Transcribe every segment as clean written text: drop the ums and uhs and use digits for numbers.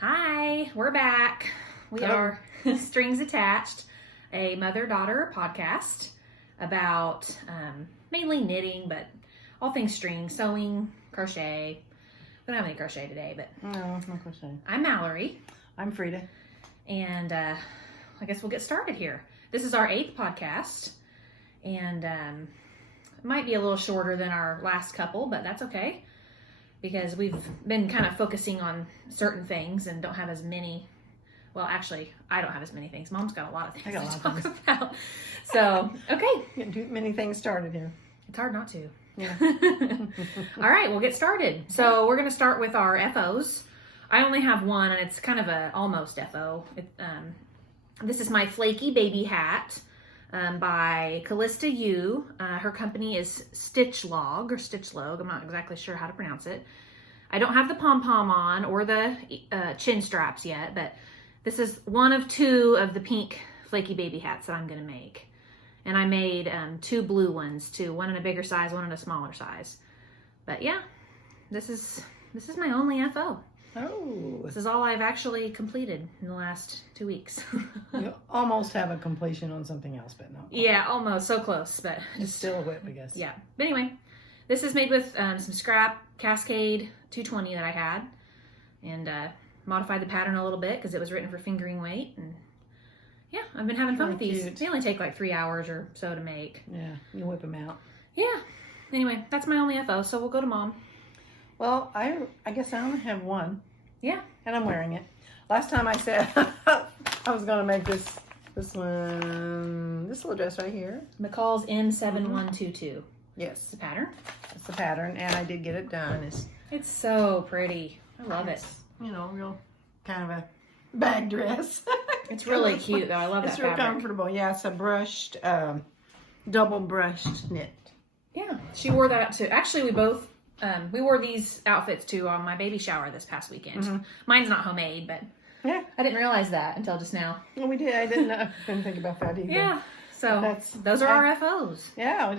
Hi, we're back. We are Strings Attached, a mother-daughter podcast about mainly knitting, but all things string, sewing, crochet. We don't have any crochet today, but no crochet. I'm Mowry. I'm Frida. And I guess we'll get started here. This is our 8th podcast, and it might be a little shorter than our last couple, but that's okay, because we've been kind of focusing on certain things and don't have as many. Well, actually, I don't have as many things. Mom's got a lot of things to talk about. So, okay. Getting too many things started here. It's hard not to. Yeah. All right, we'll get started. So we're going to start with our FOs. I only have one, and it's kind of a almost FO. This is my Flakey baby hat by Calista U. Her company is Stitchlogue or Stitchlogue. I'm not exactly sure how to pronounce it. I don't have the Pompom on or the chin straps yet, but this is one of 2 of the pink Flakey baby hats that I'm going to make. And I made 2 blue ones too, one in a bigger size, one in a smaller size. But yeah, this is my only FO. Oh. This is all I've actually completed in the last 2 weeks. You almost have a completion on something else, but no. Yeah, almost. So close, but it's still a whip, I guess. Yeah. But anyway, this is made with some scrap Cascade 220 that I had, and modified the pattern a little bit because it was written for fingering weight. And yeah, I've been having fun with these. Cute. They only take like 3 hours or so to make. Yeah, you whip them out. Yeah. Anyway, that's my only FO, so we'll go to Mom. Well, I guess I only have one. Yeah. And I'm wearing it. Last time I said I was going to make this little dress right here. McCall's M7122. Yes. It's the pattern. It's the pattern, and I did get it done. It's so pretty. I love it. You know, real kind of a bag dress. It's really cute, though. I love that It's real fabric. comfortable. Yeah, it's a brushed, double brushed knit. Yeah, she wore that too. Actually, we both, we wore these outfits too on my baby shower this past weekend. Mm-hmm. Mine's not homemade, but yeah, I didn't realize that until just now. Well, we did. I didn't think about that either. Yeah, so those are our FOs. Yeah,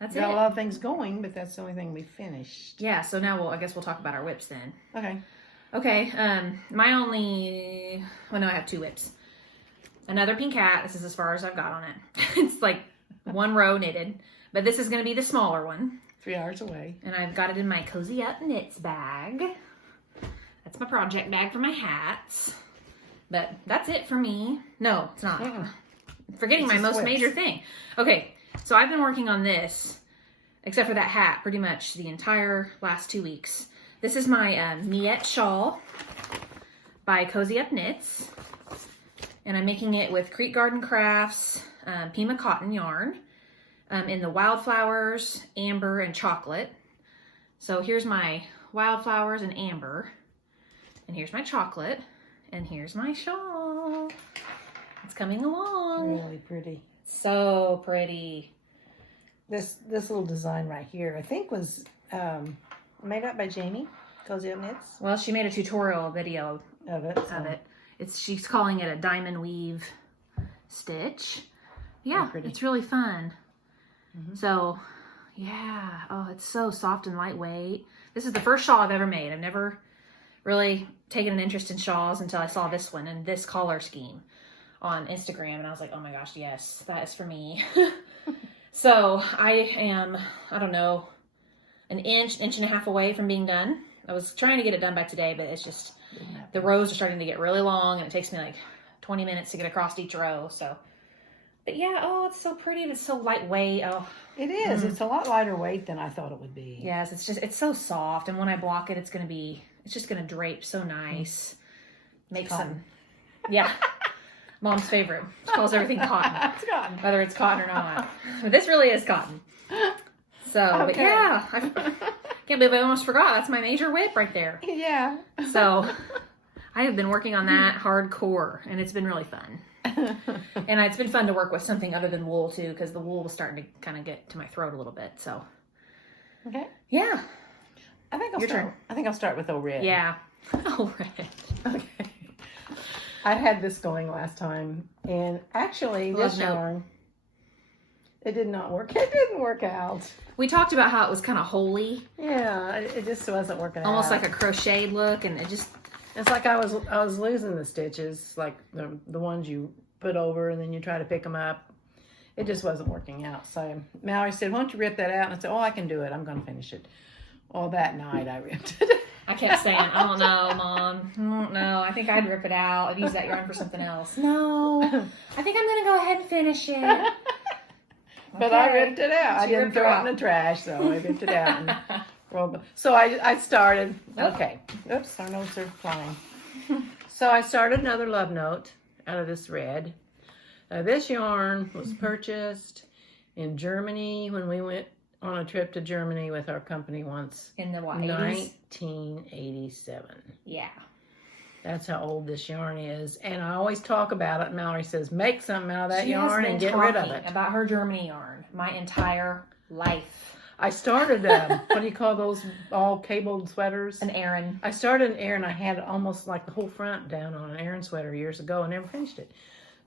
that's got a lot of things going, but that's the only thing we finished. Yeah, so now I guess we'll talk about our whips then. Okay. Okay, I have 2 whips. Another pink hat. This is as far as I've got on it. It's like 1 row knitted, but this is going to be the smaller one. 3 hours away. And I've got it in my Cozy Up Knits bag. That's my project bag for my hats. But that's it for me. No, it's not. Forgetting my most major thing. Okay, so I've been working on this, except for that hat, pretty much the entire last 2 weeks. This is my Miette Shawl by Cozy Up Knits. And I'm making it with Creek Garden Crafts Pima cotton yarn in the Wildflowers, Amber, and Chocolate. So here's my Wildflowers and Amber. And here's my Chocolate. And here's my shawl. It's coming along. Really pretty. So pretty. This little design right here, I think was made up by Jamie, Cozy Up Knits. Well, she made a tutorial video of it. She's calling it a diamond weave stitch. Yeah, it's really fun. Mm-hmm. So, yeah. Oh, it's so soft and lightweight. This is the first shawl I've ever made. I've never really taken an interest in shawls until I saw this one and this color scheme on Instagram. And I was like, oh my gosh, yes, that is for me. So I am, I don't know, an inch and a half away from being done. I was trying to get it done by today, but it's just, the rows are starting to get really long and it takes me like 20 minutes to get across each row. So, but yeah, oh, it's so pretty. It's so lightweight. Oh, it is. It's a lot lighter weight than I thought it would be. Yes, it's so soft. And when I block it, it's just going to drape so nice. Make some, yeah. Mom's favorite. She calls everything cotton. It's cotton. Whether it's cotton or not. But this really is cotton. So, okay. But yeah. I can't believe I almost forgot. That's my major whip right there. Yeah. So, I have been working on that hardcore, and it's been really fun. And it's been fun to work with something other than wool, too, because the wool was starting to kind of get to my throat a little bit. So, okay. Yeah. I think I'll start with O red. Yeah. O red. Okay. I had this going last time, and actually this yarn, it did not work. It didn't work out. We talked about how it was kind of holey. Yeah, it just wasn't working out. Almost like a crocheted look, and It's like I was losing the stitches, like the ones you put over and then you try to pick them up. It just wasn't working out. So Mowry said, why don't you rip that out? And I said, oh, I can do it. I'm going to finish it. Well, that night I ripped it. I kept saying, I don't know, Mom. I don't know. I think I'd rip it out. I'd use that yarn for something else. No. I think I'm going to go ahead and finish it. But I ripped it out. I didn't throw it in the trash, so I ripped it out. And rolled it. So I started. Okay. Oops, our notes are flying. So I started another love note out of this red. This yarn was purchased in Germany when we went on a trip to Germany with our company once. In the what, 80s? 1987. Yeah. That's how old this yarn is. And I always talk about it. Mallory says, make something out of that yarn and get rid of it. About her Germany yarn my entire life. I started, what do you call those all cabled sweaters? An Aran. I started an Aran. I had almost like the whole front down on an Aran sweater years ago and never finished it.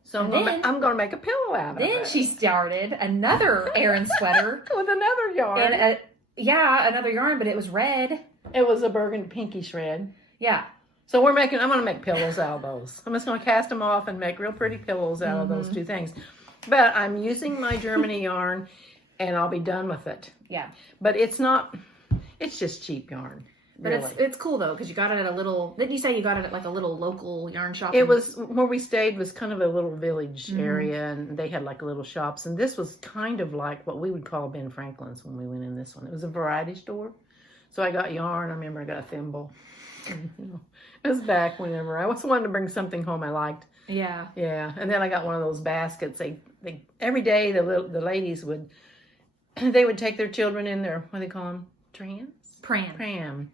So I'm going to make a pillow out of it. Then she started another Aran sweater. With another yarn. And another yarn, but it was red. It was a burgundy pinkish red. Yeah. So I'm going to make pillows out of those. I'm just going to cast them off and make real pretty pillows out of those two things. But I'm using my Germany yarn and I'll be done with it. Yeah. But it's just cheap yarn. But really. It's cool though, because you got it at a little, didn't you say you got it at like a little local yarn shop? It was, where we stayed was kind of a little village area and they had like little shops. And this was kind of like what we would call Ben Franklin's when we went in this one. It was a variety store. So I got yarn. I remember I got a thimble. And, it was back whenever I was wanting to bring something home I liked. Yeah. Yeah. And then I got one of those baskets. They every day the ladies would, they would take their children in their, what do they call them? Pram.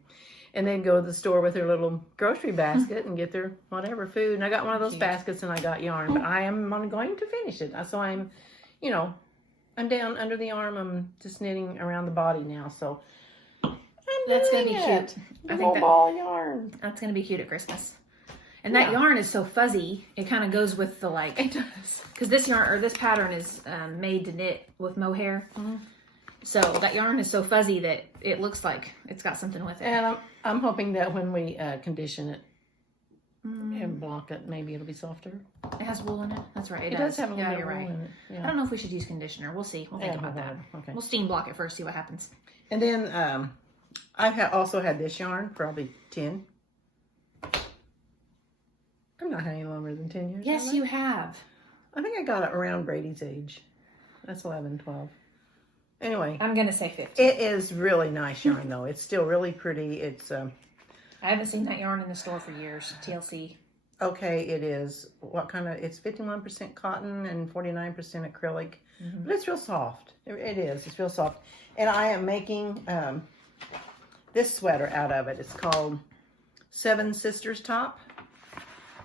And they'd go to the store with their little grocery basket and get their whatever food. And I got one of those baskets and I got yarn. But I am going to finish it. So I'm down under the arm. I'm just knitting around the body now. So that's going to be cute. I think ball yarn. That's going to be cute at Christmas. And that yarn is so fuzzy. It kind of goes with the like. It does. Because this yarn or this pattern is made to knit with mohair. So that yarn is so fuzzy that it looks like it's got something with it. And I'm hoping that when we condition it and block it, maybe it'll be softer. It has wool in it. That's right. It does have a little bit of wool in it. Yeah. I don't know if we should use conditioner. We'll see. We'll think about that. Okay. We'll steam block it first, see what happens. And then I've also had this yarn, probably 10. I've not had any longer than 10 years. Yes, you have. I think I got it around Brady's age. That's 11, 12. Anyway. I'm going to say 15. It is really nice yarn, though. It's still really pretty. It's I haven't seen that yarn in the store for years. TLC. Okay, it is. What kind of... It's 51% cotton and 49% acrylic. But it's real soft. It is. It's real soft. And I am making this sweater out of it. It's called Seven Sisters Top.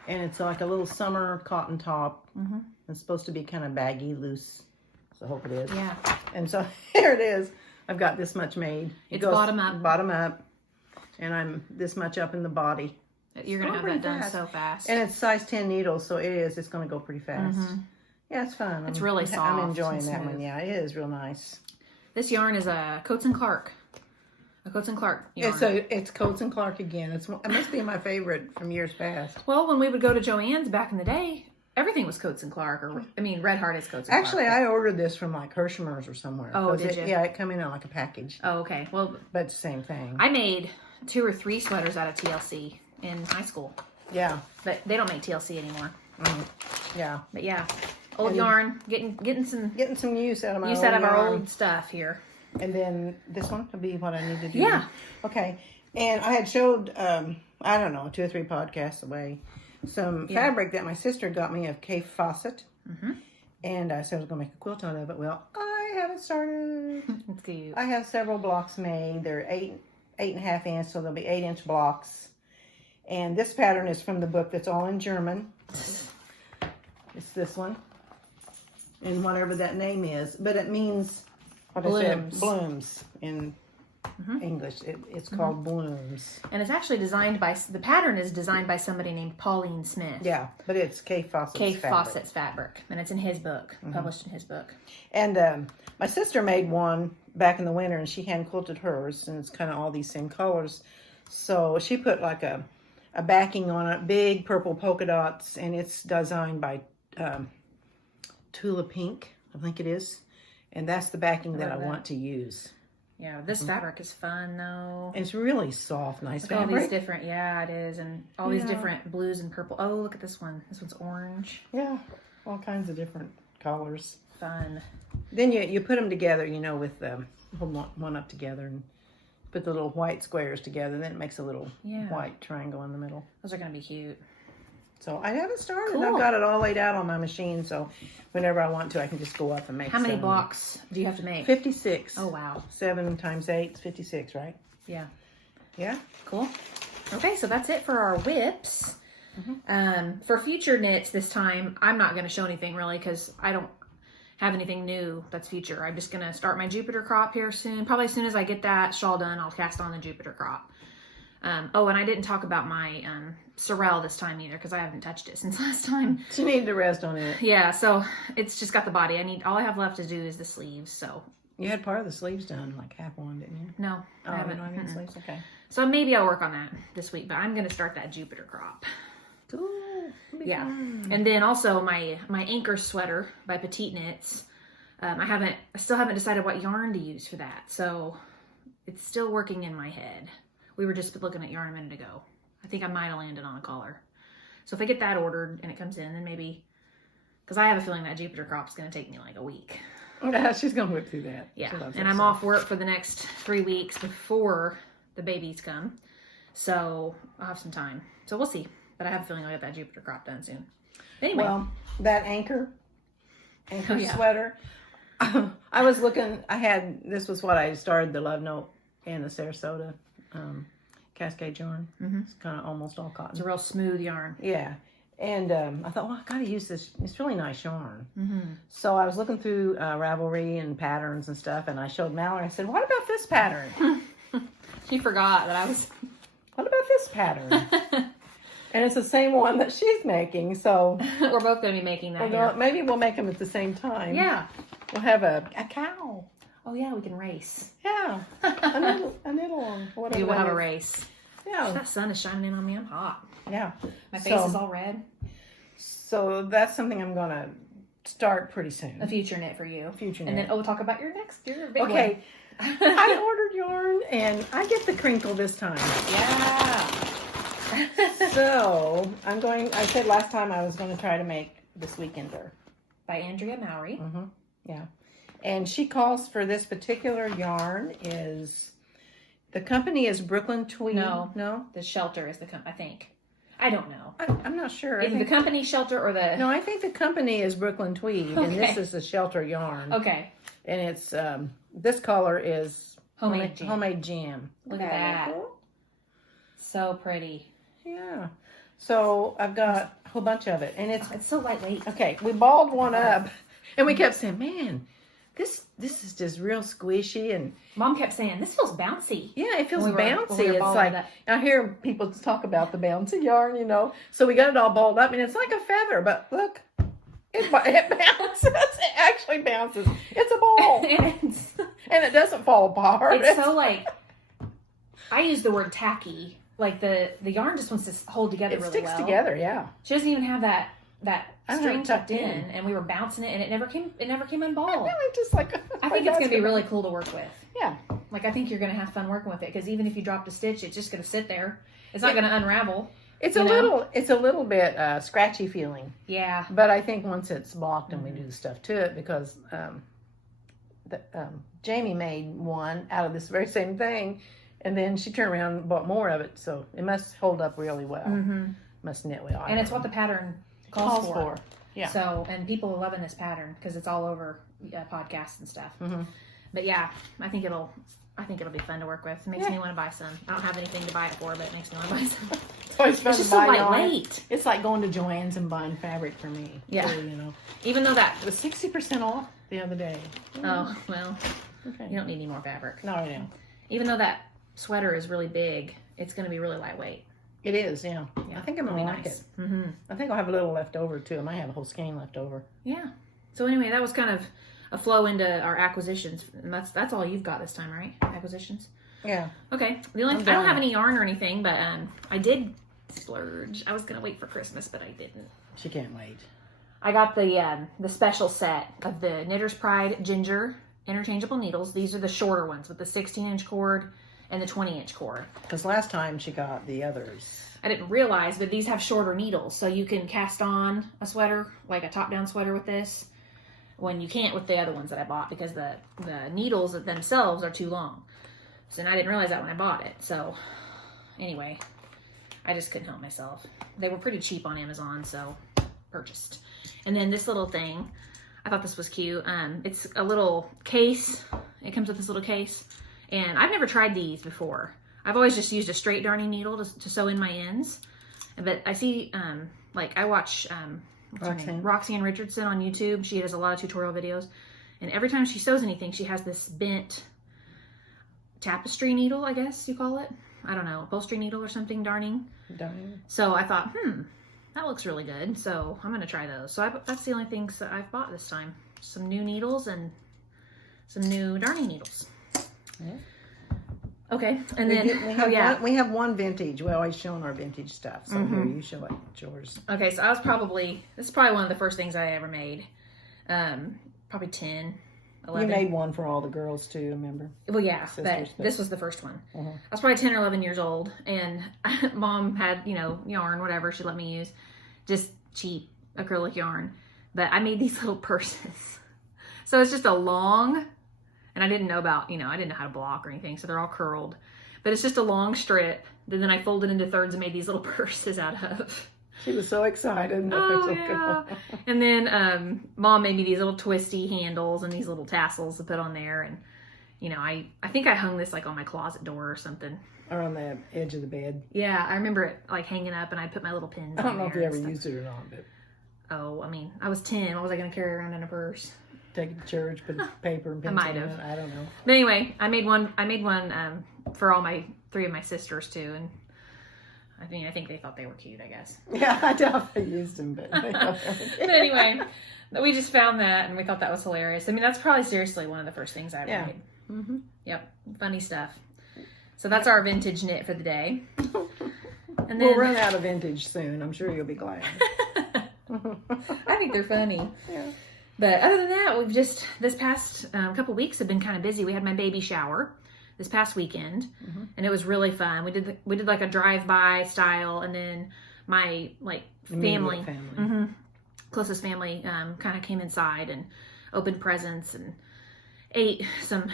And it's like a little summer cotton top. It's supposed to be kind of baggy, loose. So I hope it is. Yeah. And so here it is. I've got this much made. It goes bottom up. Bottom up. And I'm this much up in the body. You're going to have that done so fast. And it's size 10 needles, so it is. It's going to go pretty fast. Yeah, it's fun. It's really soft. I'm enjoying that one. Yeah, it is real nice. This yarn is a Coates and Clark. A Coates and Clark yarn. It's Coates and Clark again. It must be my favorite from years past. Well, when we would go to Joann's back in the day, everything was Coates and Clark. Red Heart is Coates and Clark. Actually, I ordered this from like Hershmer's or somewhere. Oh, did you? Yeah, it came in like a package. Oh, okay. Well, but it's the same thing. I made 2 or 3 sweaters out of TLC in high school. Yeah. But they don't make TLC anymore. Yeah. But yeah, old yarn, getting some use out of our old stuff here. And then this one will be what I need to do. Yeah. Okay. And I had showed, I don't know, 2 or 3 podcasts away, some fabric that my sister got me of Kaffe Fassett. And I said I was going to make a quilt out of it. Well, I haven't started. It's cute. I have several blocks made. They're 8.5 inch, so they'll be 8-inch blocks. And this pattern is from the book that's all in German. It's this one. And whatever that name is. But it means... blooms in English. It's called blooms. And it's actually designed by, the pattern is designed by somebody named Pauline Smith. Yeah, but it's Kaffe Fassett's fabric. And it's in his book, published in his book. And my sister made one back in the winter and she hand quilted hers and it's kind of all these same colors. So she put like a a backing on it, big purple polka dots, and it's designed by Tula Pink, I think it is. And that's the backing that I want to use. Yeah, this fabric is fun though. It's really soft, nice fabric. fabric. All these different, yeah, it is, and all these different blues and purple. Oh, look at this one. This one's orange. Yeah, all kinds of different colors. Fun. Then you put them together, you know, with hold one up together and put the little white squares together. Then it makes a little white triangle in the middle. Those are gonna be cute. So I haven't started. Cool. I've got it all laid out on my machine, so whenever I want to, I can just go up and make. How many blocks do you have to make? 56. Oh wow. 7 times 8 is 56, right? Yeah. Yeah. Cool. Okay, so that's it for our whips. For future knits this time, I'm not going to show anything really because I don't have anything new that's future. I'm just going to start my Jupiter crop here soon. Probably as soon as I get that shawl done, I'll cast on the Jupiter crop. Oh, and I didn't talk about my sorrel this time either because I haven't touched it since last time. You need to rest on it. Yeah, so it's just got the body. All I have left to do is the sleeves. So you had part of the sleeves done, like half one, didn't you? No, I haven't. You don't have any sleeves? Okay. So maybe I'll work on that this week, but I'm going to start that Jupiter crop. Cool. Yeah, and then also my anchor sweater by Petite Knits. I still haven't decided what yarn to use for that, so it's still working in my head. We were just looking at yarn a minute ago. I think I might have landed on a collar. So if I get that ordered and it comes in, then maybe, because I have a feeling that Jupiter crop's going to take me like a week. Yeah, she's going to whip through that. Yeah, and I'm off work for the next 3 weeks before the babies come. So I'll have some time. So we'll see. But I have a feeling I'll get that Jupiter crop done soon. Anyway. Well, that anchor sweater, I was looking, this was what I started the Love Note and the Sarasota Cascade yarn. It's kind of almost all cotton. It's a real smooth yarn. Yeah. And I thought, well, I got to use this. It's really nice yarn. So I was looking through Ravelry and patterns and stuff, and I showed Mallory. I said, what about this pattern? She forgot that I was... What about this pattern? And it's the same one that she's making, so... We're both going to be making that. Maybe we'll make them at the same time. Yeah. We'll have a cow. Oh, yeah, we can race. Yeah. a little whatever. Maybe we'll have a race. Yeah. That sun is shining in on me. I'm hot. Yeah. My face is all red. So that's something I'm going to start pretty soon. A future knit for you. Future knit. And then, we'll talk about your big one. I ordered yarn, and I get the crinkle this time. Yeah. So, I said last time I was going to try to make This Weekender. By Andrea Mowry. Yeah. And she calls for this particular yarn the company is Brooklyn Tweed. No? The Shelter is the company, I think. I don't know. I'm not sure. Is the company Shelter or the... No, I think the company is Brooklyn Tweed, and this is the Shelter yarn. Okay. And it's, this color is Homemade Jam. Look at that. So pretty. Yeah. So I've got a whole bunch of it, and it's so lightweight. Okay, we balled one up, and we kept saying, man, this is just real squishy, and Mom kept saying, this feels bouncy. Yeah, it feels bouncy. It's like, I hear people talk about the bouncy yarn, So we got it all balled up, and it's like a feather, but look, it bounces. It actually bounces. It's a ball. And it doesn't fall apart. It's so like, I use the word tacky. Like the yarn just wants to hold together really well. It sticks together, yeah. She doesn't even have that string tucked in, and we were bouncing it, and it never came unballed. Just like, I think it's gonna be really cool to work with. Yeah, like I think you're gonna have fun working with it because even if you dropped a stitch, it's just gonna sit there. It's not gonna unravel. It's a little bit scratchy feeling. Yeah, but I think once it's blocked and we do the stuff to it, because Jamie made one out of this very same thing, and then she turned around and bought more of it, so it must hold up really well. Must knit well, and it's what the pattern calls for. Yeah. So, and people are loving this pattern because it's all over podcasts and stuff. But yeah, I think it'll be fun to work with. It makes me want to buy some. I don't have anything to buy it for, but it makes me want to buy some. It's just so lightweight. It's like going to Joann's and buying fabric for me. Yeah. Too, Even though that it was 60% off the other day. Oh, well. Okay. You don't need any more fabric. No, I don't. Even though that sweater is really big, it's going to be really lightweight. It is, yeah. I think I'm going to like nice. it. I think I'll have a little left over, too. I might have a whole skein left over. Yeah. So anyway, that was kind of a flow into our acquisitions. And that's all you've got this time, right? Acquisitions? Yeah. Okay. I don't have any yarn or anything, but I did Splurge. I was gonna wait for Christmas, but I didn't. She can't wait. I got the special set of the Knitter's Pride Ginger interchangeable needles. These are the shorter ones with the 16-inch cord and the 20-inch cord. Because last time she got the others. I didn't realize, but these have shorter needles, so you can cast on a sweater, like a top-down sweater with this, when you can't with the other ones that I bought, because the needles themselves are too long. So I didn't realize that when I bought it. So anyway, I just couldn't help myself. They were pretty cheap on Amazon, so purchased. And then this little thing, I thought this was cute. It's a little case. It comes with this little case. And I've never tried these before. I've always just used a straight darning needle to sew in my ends. But I see, like I watch Roxanne Richardson on YouTube. She does a lot of tutorial videos. And every time she sews anything, she has this bent tapestry needle, I guess you call it. I don't know, upholstery needle or something, darning. So I thought, that looks really good. So I'm going to try those. So that's the only things that I've bought this time. Some new needles and some new darning needles. Yeah. Okay. And then we have one vintage. We always showing our vintage stuff. So here, you show it. It's yours. Okay. So this is probably one of the first things I ever made. Probably 10, 11. You made one for all the girls too, remember? Well, yeah, but this was the first one. I was probably 10 or 11 years old, and Mom had, yarn, whatever she let me use, just cheap acrylic yarn. But I made these little purses. So it's just a long, and I didn't know about, I didn't know how to block or anything, so they're all curled. But it's just a long strip that then I folded into thirds and made these little purses out of. She was so excited. Oh, yeah. And then Mom made me these little twisty handles and these little tassels to put on there. And, I think I hung this like on my closet door or something. Or on the edge of the bed. Yeah, I remember it like hanging up, and I'd put my little pins I don't know if you ever used it or not. But... Oh, I mean, I was 10. What was I going to carry around in a purse? Take it to church, put paper and pencil. I might have. I don't know. But anyway, I made one for all three of my sisters too, and I think they thought they were cute, I guess. Yeah, I doubt they used them, but but anyway, we just found that, and we thought that was hilarious. I mean, that's probably seriously one of the first things I ever made. Yep, funny stuff. So that's our vintage knit for the day. And then we'll run out of vintage soon. I'm sure you'll be glad. I think they're funny. Yeah. But other than that, we've just, this past couple weeks have been kind of busy. We had my baby shower this past weekend, and it was really fun. We did like a drive-by style, and then my family. Closest family kind of came inside and opened presents and ate some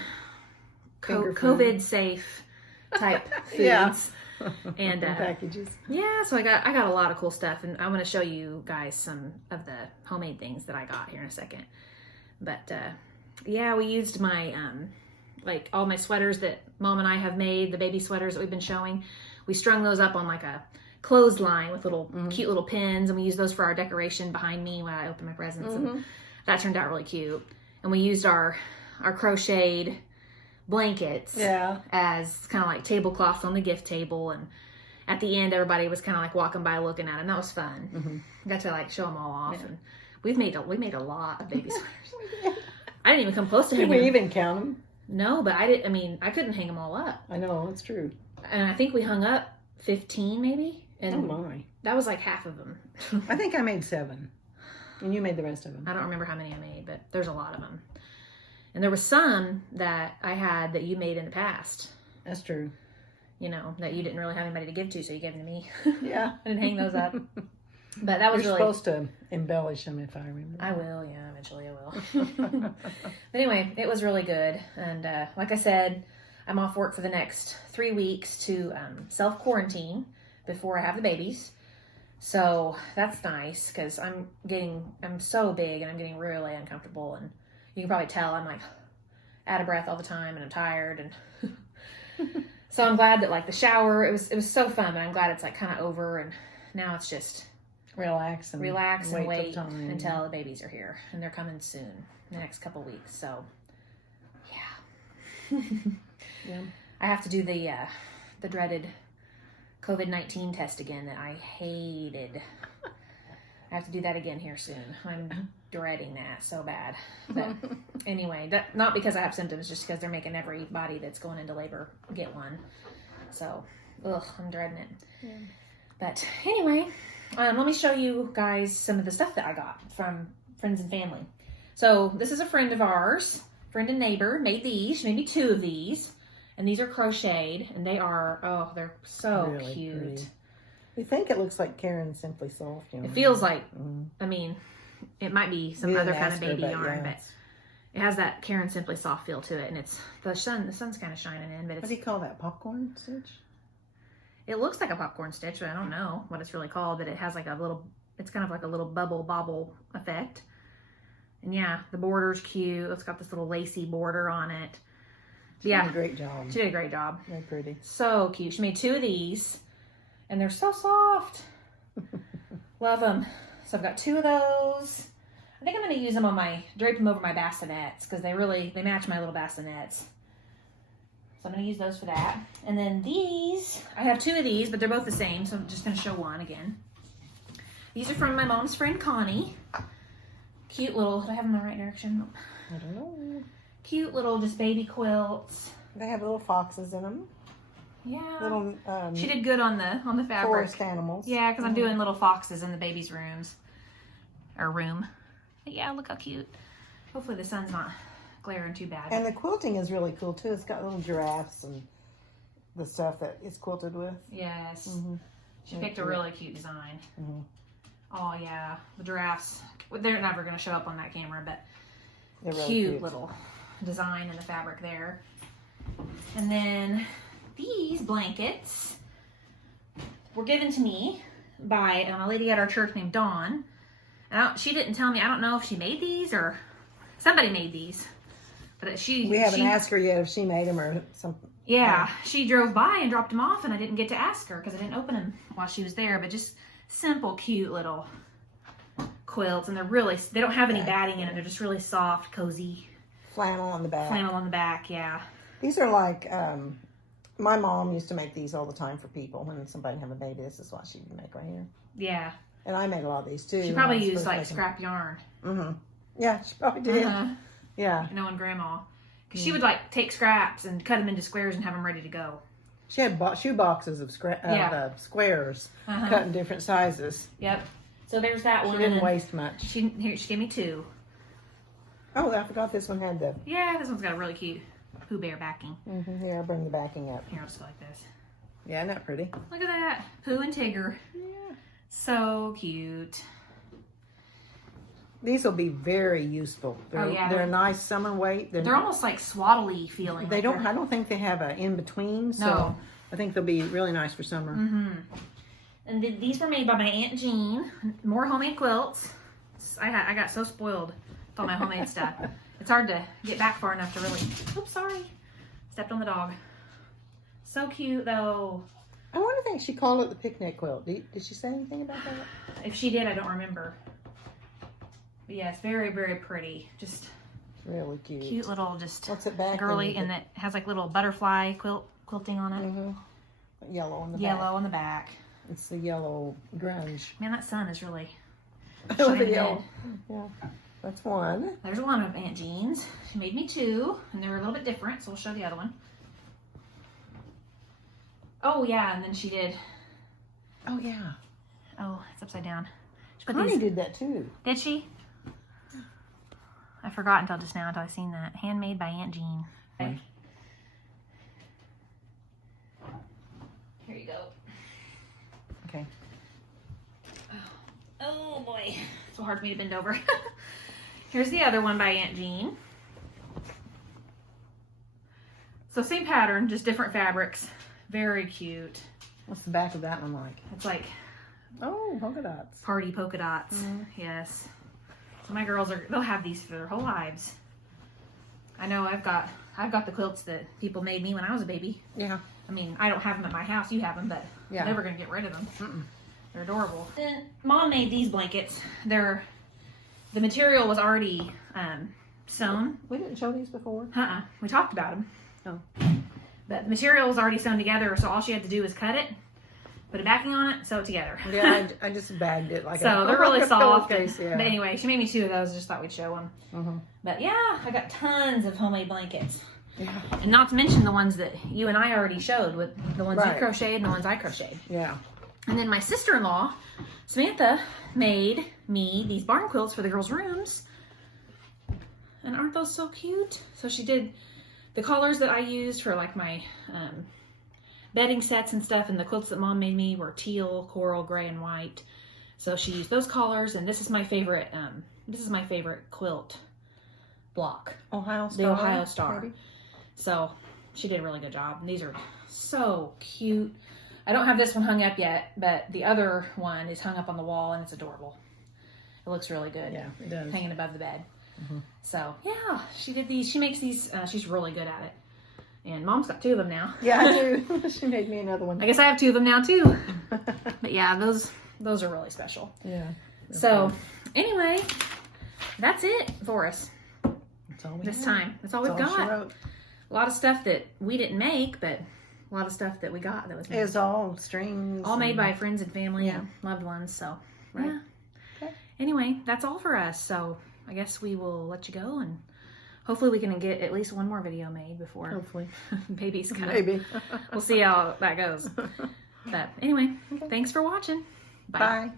COVID safe type foods. Yeah. And packages. Yeah, so I got a lot of cool stuff, and I'm going to show you guys some of the homemade things that I got here in a second. But yeah, we used my like all my sweaters that Mom and I have made, the baby sweaters that we've been showing. We strung those up on like a clothesline with little cute little pins, and we used those for our decoration behind me while I opened my presents, and that turned out really cute. And we used our crocheted blankets as kind of like tablecloths on the gift table, and at the end everybody was kind of like walking by looking at them. That was fun. Got to like show them all off, and we made a lot of baby sweaters. I didn't even come close to hanging Did we even count them? No, but I couldn't hang them all up. I know, that's true. And I think we hung up 15 maybe, and oh my, that was like half of them. I think I made 7 and you made the rest of them. I don't remember how many I made, but there's a lot of them. And there was some that I had that you made in the past. That's true. That you didn't really have anybody to give to, so you gave them to me. Yeah. I didn't hang those up. But that was You're really... supposed to embellish them, if I remember. I will, yeah. Eventually I will. But anyway, it was really good. And like I said, I'm off work for the next 3 weeks to self-quarantine before I have the babies. So that's nice, because I'm so big, and I'm getting really uncomfortable, and you can probably tell I'm like out of breath all the time, and I'm tired, and so I'm glad that like the shower, it was so fun, but I'm glad it's like kind of over, and now it's just relax and wait until the babies are here, and they're coming soon, the next couple weeks. So yeah. I have to do the dreaded COVID-19 test again that I hated. I have to do that again here soon. I'm dreading that so bad. But anyway, not because I have symptoms, just because they're making everybody that's going into labor get one. So, I'm dreading it. Yeah. But anyway, let me show you guys some of the stuff that I got from friends and family. So this is a friend of ours, friend and neighbor, made these. She made me 2 of these. And these are crocheted, and they are, oh, they're so really cute. Pretty. You think it looks like Karen Simply Soft. You know? It feels like, I mean, it might be some other kind of baby yarn, but it has that Karen Simply Soft feel to it, and it's, the sun's kind of shining in, but it's. What do you call that, popcorn stitch? It looks like a popcorn stitch, but I don't know what it's really called, but it has like a little, it's kind of like a little bubble bobble effect. And yeah, the border's cute. It's got this little lacy border on it. She did a great job. She did a great job. Very pretty. So cute. She made 2 of these, and they're so soft. Love them. So I've got 2 of those. I think I'm going to use them on drape them over my bassinets, because they match my little bassinets. So I'm going to use those for that. And then these, I have 2 of these, but they're both the same, so I'm just going to show one again. These are from my mom's friend, Connie. Cute little, do I have them in the right direction? I don't know. Cute little just baby quilts. They have little foxes in them. Yeah. Little. She did good on the fabric. Forest animals. Yeah, because I'm doing little foxes in the baby's rooms. Or room. But yeah, look how cute. Hopefully the sun's not glaring too bad. And the quilting is really cool too. It's got little giraffes and the stuff that it's quilted with. Yes. She picked a really cute design. Oh yeah, the giraffes. They're never going to show up on that camera, but they're really cute little design in the fabric there. And then these blankets were given to me by a lady at our church named Dawn. And she didn't tell me. I don't know if she made these or somebody made these. But we haven't asked her yet if she made them or something. Yeah, she drove by and dropped them off, and I didn't get to ask her because I didn't open them while she was there. But just simple, cute little quilts, and they don't have any batting in them. They're just really soft, cozy. Flannel on the back. Flannel on the back, yeah. These are like, my mom used to make these all the time for people. When somebody had a baby, this is what she would make right here. Yeah. And I made a lot of these too. She probably used like scrap yarn. Yeah, she probably did. Yeah. Knowing Grandma. Because she would like take scraps and cut them into squares and have them ready to go. She had shoe boxes of squares cut in different sizes. Yep. So there's that one. She didn't waste much. She gave me 2. Oh, I forgot this one had the... Yeah, this one's got a really cute Pooh Bear backing. Here, I'll bring the backing up. Here, I'll just go like this. Yeah, isn't that pretty? Look at that. Pooh and Tigger. Yeah. So cute. These will be very useful. They're a nice summer weight. They're almost like swaddly feeling. I don't think they have an in-between, so I think they'll be really nice for summer. And these were made by my Aunt Jean. More homemade quilts. I got so spoiled with all my homemade stuff. It's hard to get back far enough to really... Oops, sorry. Stepped on the dog. So cute, though. I wonder if she called it the picnic quilt. Did she say anything about that? If she did, I don't remember. But yeah, it's very, very pretty. Just really cute. Cute little, just what's it back girly, and it has like little butterfly quilting on it. Yellow on the back. Yellow on the back. It's the yellow grunge. Man, that sun is really shining in. Yeah, that's one. There's one of Aunt Jean's. She made me 2, and they're a little bit different, so we'll show the other one. Oh, yeah, and then she did... Oh, yeah. Oh, it's upside down. Connie did that, too. Did she? I forgot until just now, until I seen that. Handmade by Aunt Jean. Okay. Here you go. Okay. Oh, boy. It's so hard for me to bend over. Here's the other one by Aunt Jean. So same pattern, just different fabrics. Very cute. What's the back of that one like? It's like... Oh, polka dots. Party polka dots. Yes. So my girls they'll have these for their whole lives. I know I've got the quilts that people made me when I was a baby. Yeah. I mean, I don't have them at my house. You have them, but I'm never going to get rid of them. They're adorable. Then Mom made these blankets. The material was already sewn. We didn't show these before? We talked about them. Oh. But the material was already sewn together, so all she had to do was cut it, put a backing on it, sew it together. Yeah, I just bagged it like so they're really soft. Case, But anyway, she made me 2 of those. Just thought we'd show them. But yeah, I got tons of homemade blankets. Yeah. And not to mention the ones that you and I already showed, with the ones you crocheted and the ones I crocheted. Yeah. And then my sister-in-law, Samantha, made me these barn quilts for the girls' rooms. And aren't those so cute? So she did the colors that I used for like my bedding sets and stuff, and the quilts that Mom made me were teal, coral, gray, and white. So she used those colors, and this is my favorite quilt block. Ohio Star. The Ohio Star. Maybe? So she did a really good job. And these are so cute. I don't have this one hung up yet, but the other one is hung up on the wall, and it's adorable. It looks really good. Yeah, it does. Hanging above the bed. So yeah, she did these. She makes these. She's really good at it. And Mom's got 2 of them now. Yeah, I do. She made me another one. I guess I have 2 of them now too. But yeah, those are really special. Yeah. So anyway, that's it for us That's all we this had. time. That's all we've That's all she got. wrote. A lot of stuff that we didn't make, but a lot of stuff that we got that was made. It was all strings. All made and- by friends and family Yeah. and loved ones. So Right. yeah. Okay. Anyway, that's all for us. So I guess we will let you go, and hopefully we can get at least one more video made before Hopefully. baby's kind of. Maybe. We'll see how that goes. But anyway, thanks for watching. Bye. Bye.